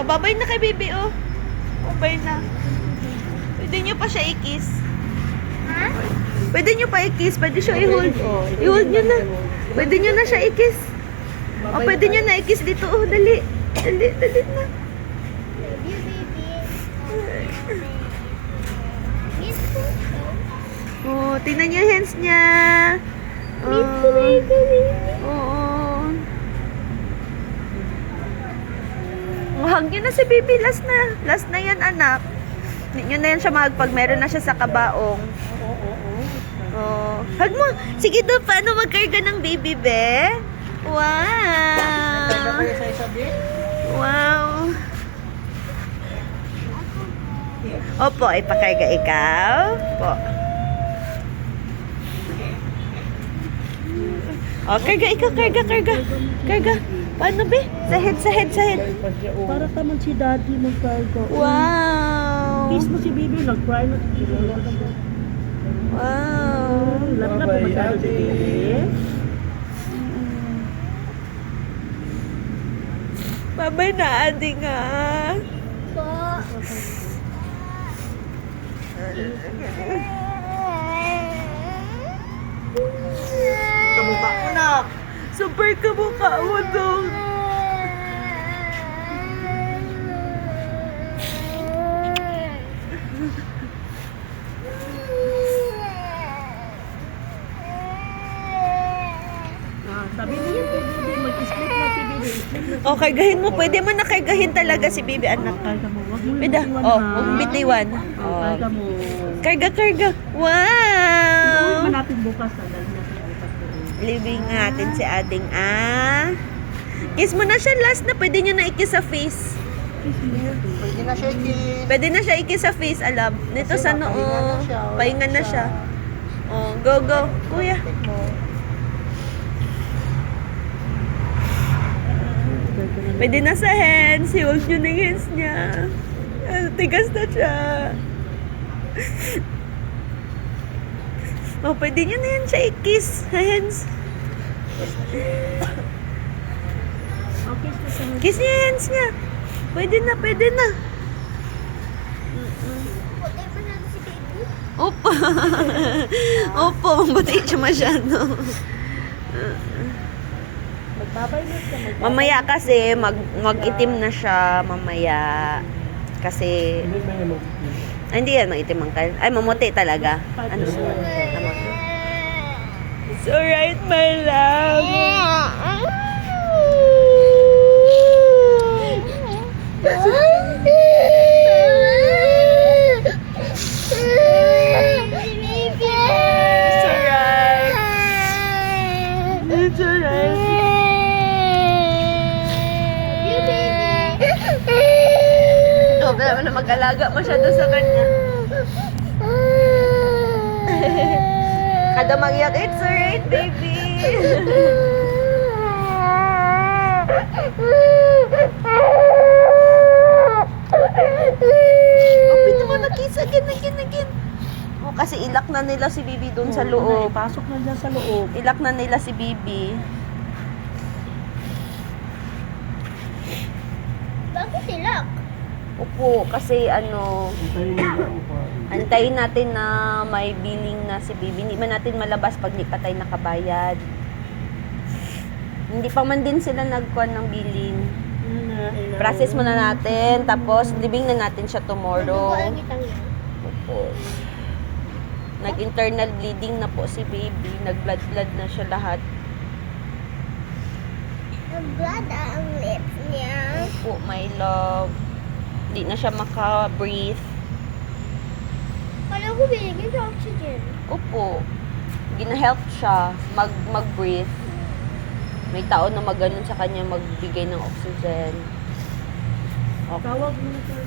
O, babay na kay baby, oh. Babay na. Pwede nyo pa siya i-kiss. Ha? Pwede nyo pa i-kiss. Pwede siya i-hold. I-hold nyo na. Pwede nyo na siya i-kiss. O, pwede nyo na i-kiss dito. Oh, dali. Dali, dali na. Love you, baby. Miss ko. Oh, tingnan niyo yung hands niya. Miss ko na yung baby. Oo. Hug niyo na si baby. Last na. Last na yan, anak. Hindi nyo na yan siya pag meron na siya sa kabaong. Oh. Hug mo. Sige daw, paano magkarga ng baby, be? Wow. Wow. Opo, ipakarga ikaw. Po. Oh, karga ikaw, karga. Karga. Paano, be? Sa head. Para taman si daddy magkarga. Wow. Kiss mo si baby, nag-cry na. Wow. Lap na po masyado si baby. Babay na, adi nga. Po. Kamukha mo na. Super kamukha mo dong. Sabi niya kay baby, mag-split na si baby. Split na. O, kargahin mo. Pwede mo na kargahin talaga si baby, anak. Karga mo. Wag mo Bida. yung Oh, ha. huwag bitiwan. Karga Oh. mo. Karga. Iuwi Wow. man natin bukas. Dahil natin bukas doon. Living natin si ading, Kiss mo na siya last na. Pwede nyo na i-kiss sa face. Pwede na siya i-kiss. Pwede na siya i-kiss sa face, alam. Nito sa noo. Pahinga na siya. Oh, go. Kuya. Pwede na sa hands. Hold nyo na yung hands niya. Tigas na siya. Oh, pwede nyo na yan siya i-kiss sa hands. Okay, so Kiss niya yung hands niya. Pwede na. Putay pa natin si baby. Opo. Opo, mabuti siya masyado. magbabay na siya. Mamaya kasi, mag-itim na siya mamaya. Kasi, hindi yan mag-itim ang kain. Ay, mamuti talaga. Ano? It's alright, my love. It's alright. It's alright. Oh, wala na mag-alaga masyado sa kanya. Kada mag-iyak, it's alright, baby. Open naman na kiss again. Oh, kasi ilak na nila si Bibi doon sa loob. Pasok na dyan sa loob. Ilak na nila si Bibi. Bakit silak? Opo, kasi antayin natin na may billing na si Bibi. Hindi man natin malabas pag di pa tayo nakabayad. Hindi pa man din sila nagkuhan ng billing. Process muna natin, tapos libing na natin siya tomorrow. Opo. Nag-internal bleeding na po si baby. Nag-blood na siya lahat. Blood ang lips niya. Opo, my love. Hindi na siya maka-breathe. Kala ko binigyan siya oxygen. Opo. Gina-help siya mag-breathe. May tao na maganon sa kanya magbigay ng oxygen. Tawag mo na sa